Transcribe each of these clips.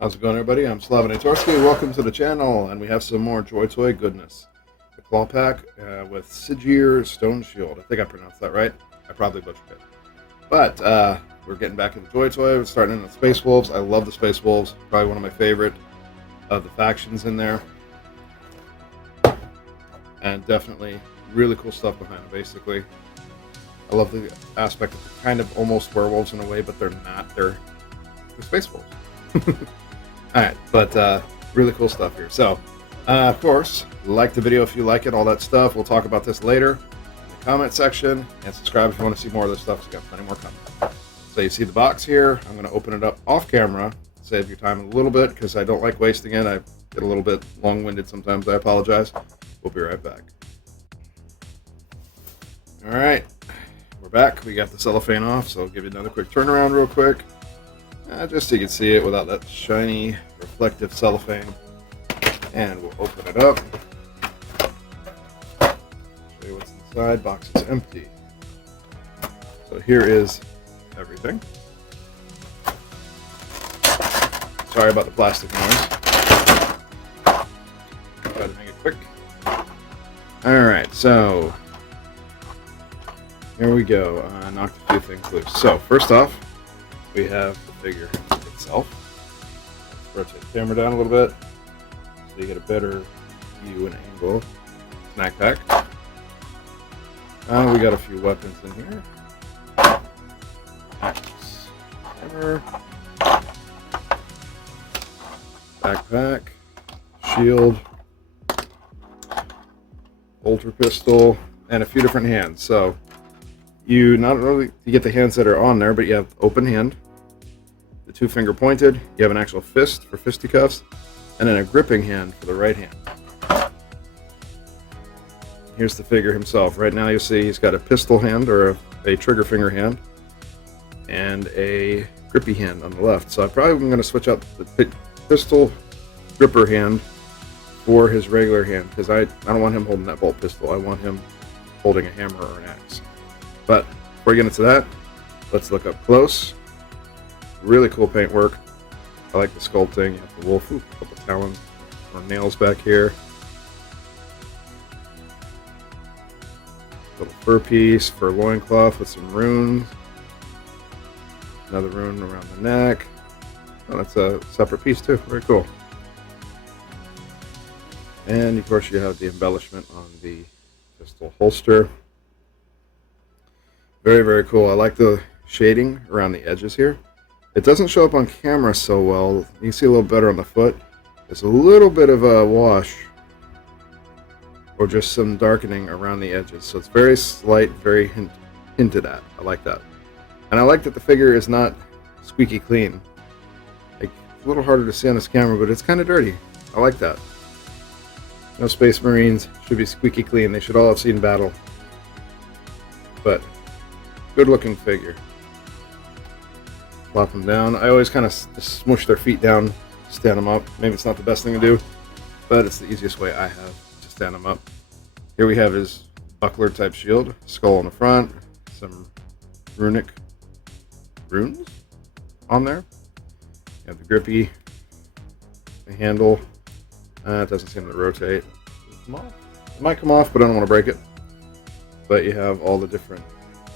How's it going, everybody? I'm Slavinatorski. Welcome to the channel, and we have some more Joytoy goodness. The claw pack with Sigyrr Stoneshield. I think I pronounced that right. I probably butchered it. But we're getting back into Joytoy. We're starting in the spacewolves. I love the spacewolves. Probably one of my favorite of the factions in there. And definitely really cool stuff behind it, basically. I love the aspect of they're kind of almost werewolves in a way, but they're not. They're spacewolves. Alright, but really cool stuff here. So, of course, like the video if you like it, all that stuff. We'll talk about this later in the comment section, and subscribe if you want to see more of this stuff. We've got plenty more coming. So you see the box here. I'm going to open it up off camera, save your time a little bit, because I don't like wasting it. I get a little bit long-winded sometimes. I apologize. We'll be right back. Alright, we're back. We got the cellophane off, so I'll give you another quick turnaround real quick. Just so you can see it without that shiny, reflective cellophane. And we'll open it up. Show you what's inside. Box is empty. So here is everything. Sorry about the plastic noise. Try to make it quick. Alright, so here we go. I knocked a few things loose. So first off, we have the figure itself. Let's rotate the camera down a little bit so you get a better view and angle. Snack pack. We got a few weapons in here. Axe, hammer, backpack, shield, bolter pistol, and a few different hands. So you not only get the hands that are on there, but you have open hand, the two finger pointed, you have an actual fist for fisticuffs, and then a gripping hand for the right hand. Here's the figure himself. Right now you see he's got a pistol hand, or a trigger finger hand, and a grippy hand on the left. So I probably am going to switch out the pistol gripper hand for his regular hand, because I don't want him holding that bolt pistol. I want him holding a hammer or an axe. But before we get into that, let's look up close. Really cool paintwork. I like the sculpting. You have the wolf, a couple talons, or nails back here. Little fur piece for loincloth with some runes. Another rune around the neck. Oh, that's a separate piece too. Very cool. And of course you have the embellishment on the pistol holster. Very, very cool. I like the shading around the edges here. It doesn't show up on camera so well. You can see a little better on the foot. There's a little bit of a wash or just some darkening around the edges. So it's very slight, very hinted at. I like that. And I like that the figure is not squeaky clean. Like, it's a little harder to see on this camera, but it's kind of dirty. I like that. No Space Marines should be squeaky clean. They should all have seen battle. But good looking figure. Plop them down. I always kind of smush their feet down, stand them up. Maybe it's not the best thing to do, but it's the easiest way I have to stand them up. Here we have his buckler type shield, skull on the front, some runic runes on there. You have the grippy, the handle. It doesn't seem to rotate. Come off. It might come off, but I don't want to break it. But you have all the different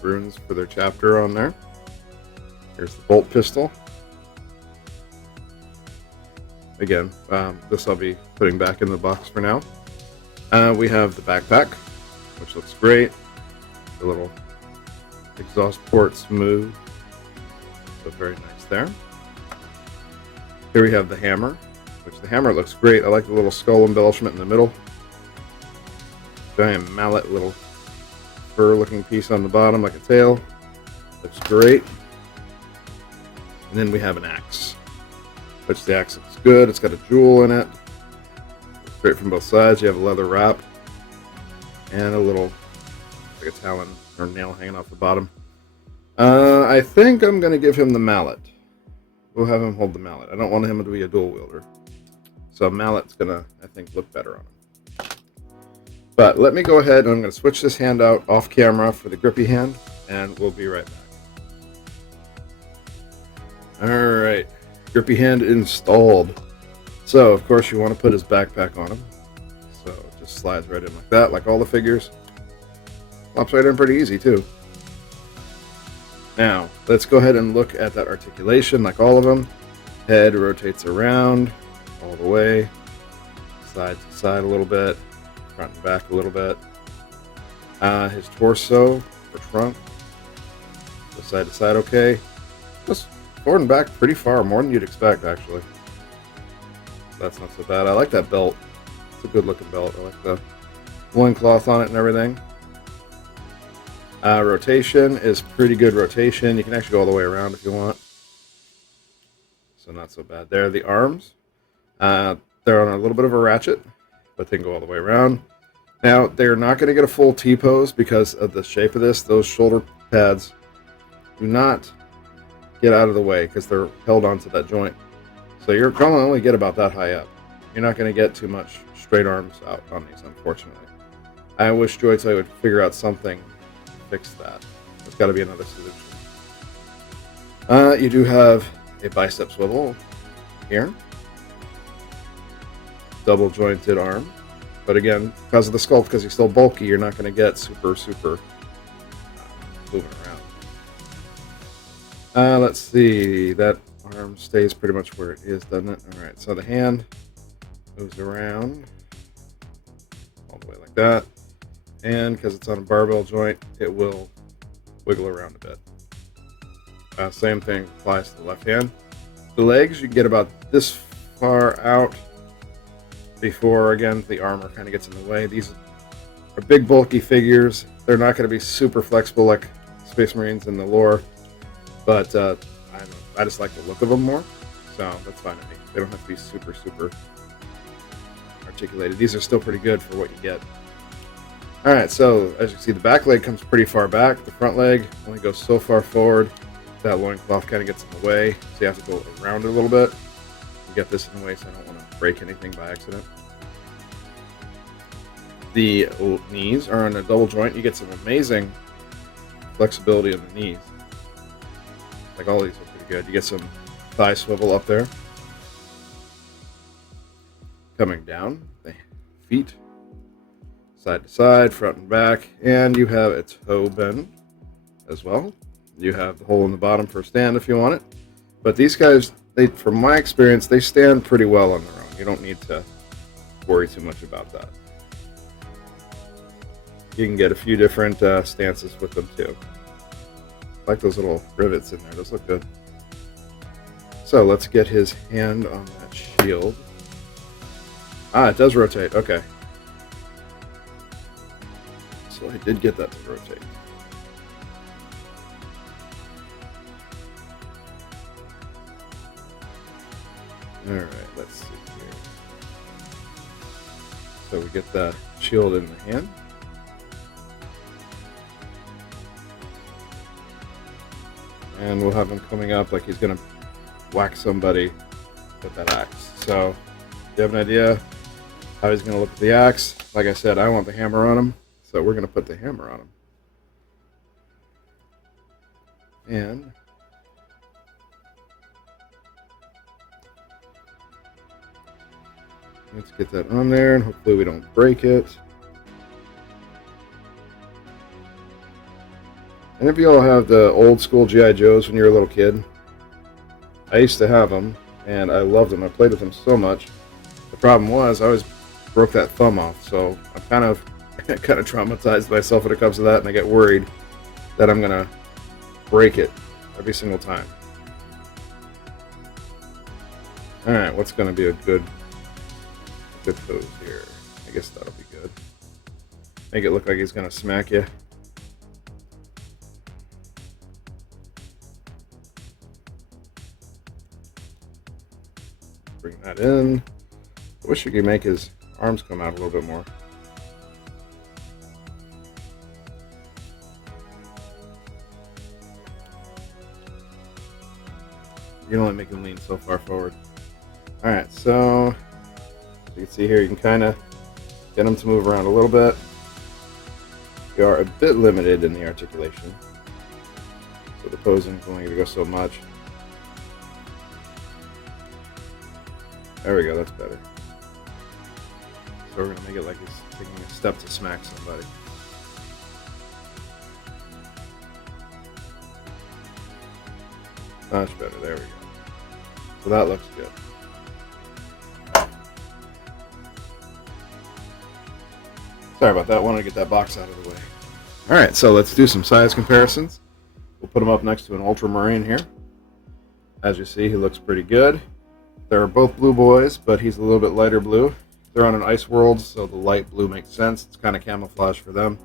runes for their chapter on there. Here's the bolt pistol. Again, this I'll be putting back in the box for now. We have the backpack, which looks great. The little exhaust port smooth, so very nice there. Here we have the hammer, which the hammer looks great. I like the little skull embellishment in the middle. Giant mallet, little fur-looking piece on the bottom, like a tail. Looks great. And then we have an axe, which the axe looks good. It's got a jewel in it. Straight from both sides. You have a leather wrap and a little, like a talon or nail hanging off the bottom. I think I'm going to give him the mallet. We'll have him hold the mallet. I don't want him to be a dual wielder. So mallet's going to, I think, look better on him. But let me go ahead and I'm going to switch this hand out off camera for the grippy hand, and we'll be right back. Alright, Grippy hand installed. So, of course, you want to put his backpack on him. So, it just slides right in like that, like all the figures. Pops right in pretty easy, too. Now, let's go ahead and look at that articulation, like all of them. Head rotates around all the way. Side to side a little bit. Front and back a little bit. His torso, or trunk. So side to side, okay. Just forward and back pretty far, more than you'd expect, actually. That's not so bad. I like that belt. It's a good looking belt. I like the loincloth on it and everything. Rotation is pretty good rotation. You can actually go all the way around if you want. So not so bad there. The arms, they're on a little bit of a ratchet, but they can go all the way around. Now, they're not going to get a full T-pose because of the shape of this. Those shoulder pads do not get out of the way because they're held onto that joint. So you're going to only get about that high up. You're not going to get too much straight arms out on these, unfortunately. I wish Joytoy would figure out something to fix that. There's got to be another solution. You do have a bicep swivel here. Double jointed arm. But again, because of the sculpt, because he's still bulky, you're not going to get super moving around. Let's see. That arm stays pretty much where it is, doesn't it? Alright, so the hand moves around all the way like that. And because it's on a barbell joint, it will wiggle around a bit. Same thing applies to the left hand. The legs, you can get about this far out before, again, the armor kind of gets in the way. These are big, bulky figures. They're not going to be super flexible like Space Marines in the lore, but I just like the look of them more, so that's fine with me. They don't have to be super articulated. These are still pretty good for what you get. Alright, so as you can see, the back leg comes pretty far back. The front leg only goes so far forward. That loincloth kind of gets in the way, so you have to go around it a little bit. Get this in the way so I don't want to break anything by accident. The knees are on a double joint. You get some amazing flexibility in the knees. Like all these are pretty good. You get some thigh swivel up there. Coming down, the feet, side to side, front and back, and you have a toe bend as well. You have the hole in the bottom for a stand if you want it. But these guys, from my experience, they stand pretty well on their own. You don't need to worry too much about that. You can get a few different stances with them too. I like those little rivets in there. Those look good. So let's get his hand on that shield. It does rotate. Okay. So I did get that to rotate. Alright, let's see here. So we get the shield in the hand. And we'll have him coming up like he's going to whack somebody with that axe. So, do you have an idea how he's going to look at the axe? Like I said, I want the hammer on him, so we're going to put the hammer on him. And let's get that on there, and hopefully we don't break it. Any of you all have the old school G.I. Joes when you were a little kid? I used to have them, and I loved them. I played with them so much. The problem was I always broke that thumb off, so I'm kind of traumatized myself when it comes to that, and I get worried that I'm gonna break it every single time. All right, what's gonna be a good pose here? I guess that'll be good. Make it look like he's gonna smack you. Bring that in. I wish you could make his arms come out a little bit more. You can only make him lean so far forward. Alright, so you can see here, you can kind of get him to move around a little bit. You are a bit limited in the articulation, so the posing is only going to go so much. There we go, that's better. So we're gonna make it like he's taking a step to smack somebody. Much better, there we go. So that looks good. Sorry about that, wanted to get that box out of the way. Alright, so let's do some size comparisons. We'll put him up next to an Ultramarine here. As you see, he looks pretty good. They're both blue boys, but he's a little bit lighter blue. They're on an ice world, so the light blue makes sense. It's kind of camouflage for them.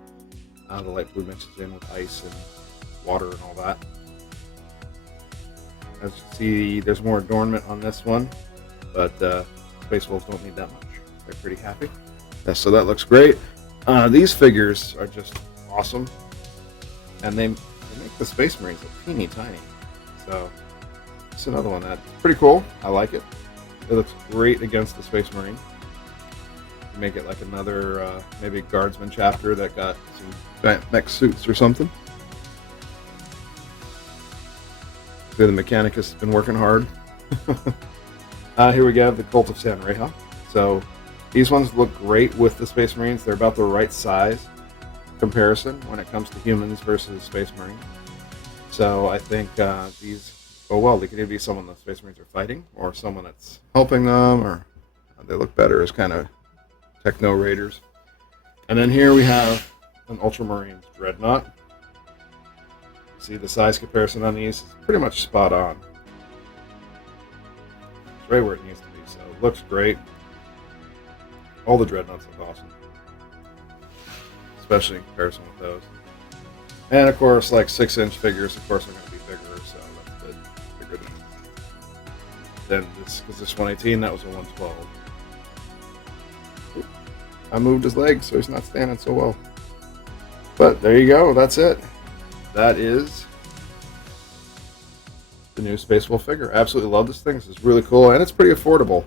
The light blue mixes in with ice and water and all that. As you see, there's more adornment on this one, but Space Wolves don't need that much. They're pretty happy. Yeah, so that looks great. These figures are just awesome, and they make the Space Marines look teeny tiny. So it's another one that's pretty cool. I like it. It looks great against the Space Marine. You make it like another maybe Guardsman chapter that got some giant mech suits or something. The Mechanicus has been working hard. Here we go, the Cult of San Reha. So these ones look great with the Space Marines. They're about the right size comparison when it comes to humans versus Space Marines. So I think these go well. They can either be someone the Space Marines are fighting, or someone that's helping them, or they look better as kind of Techno Raiders. And then here we have an Ultramarines Dreadnought. See, the size comparison on these is pretty much spot on. It's right where it needs to be, so it looks great. All the Dreadnoughts look awesome, especially in comparison with those. And of course, like 6-inch figures, of course, are going to be bigger, so that's good. Bigger than this, because this 118, that was a 112. Oop. I moved his leg, so he's not standing so well. But there you go, that's it. That is the new Space Wolf figure. Absolutely love this thing. This is really cool, and it's pretty affordable.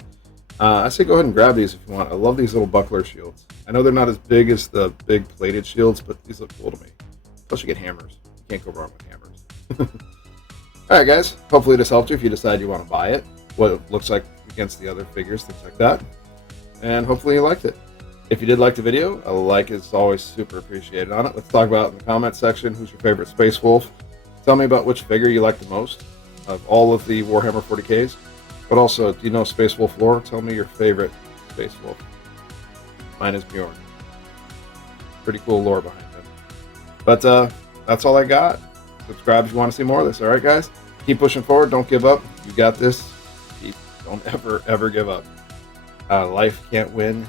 I say go ahead and grab these if you want. I love these little buckler shields. I know they're not as big as the big plated shields, but these look cool to me. Plus you get hammers. You can't go wrong with hammers. Alright guys, hopefully this helped you if you decide you want to buy it. What it looks like against the other figures, things like that. And hopefully you liked it. If you did like the video, a like is always super appreciated on it. Let's talk about it in the comment section. Who's your favorite Space Wolf? Tell me about which figure you like the most of all of the Warhammer 40Ks. But also, do you know Space Wolf lore? Tell me your favorite Space Wolf. Mine is Bjorn. Pretty cool lore behind him. But that's all I got. Subscribe if you want to see more of this. Alright guys? Keep pushing forward. Don't give up. You got this. Don't ever give up. Life can't win.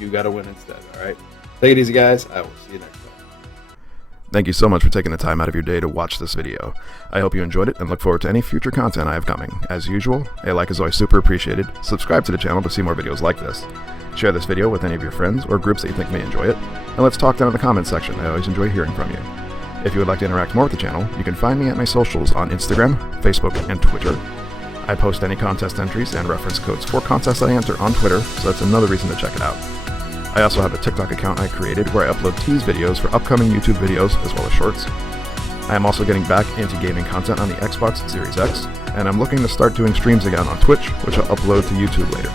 You gotta win instead, alright? Take it easy, guys. I will see you next time. Thank you so much for taking the time out of your day to watch this video. I hope you enjoyed it and look forward to any future content I have coming. As usual, a like is always super appreciated. Subscribe to the channel to see more videos like this. Share this video with any of your friends or groups that you think may enjoy it. And let's talk down in the comments section. I always enjoy hearing from you. If you would like to interact more with the channel, you can find me at my socials on Instagram, Facebook, and Twitter. I post any contest entries and reference codes for contests I enter on Twitter, so that's another reason to check it out. I also have a TikTok account I created where I upload tease videos for upcoming YouTube videos as well as shorts. I am also getting back into gaming content on the Xbox Series X, and I'm looking to start doing streams again on Twitch, which I'll upload to YouTube later.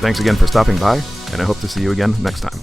Thanks again for stopping by, and I hope to see you again next time.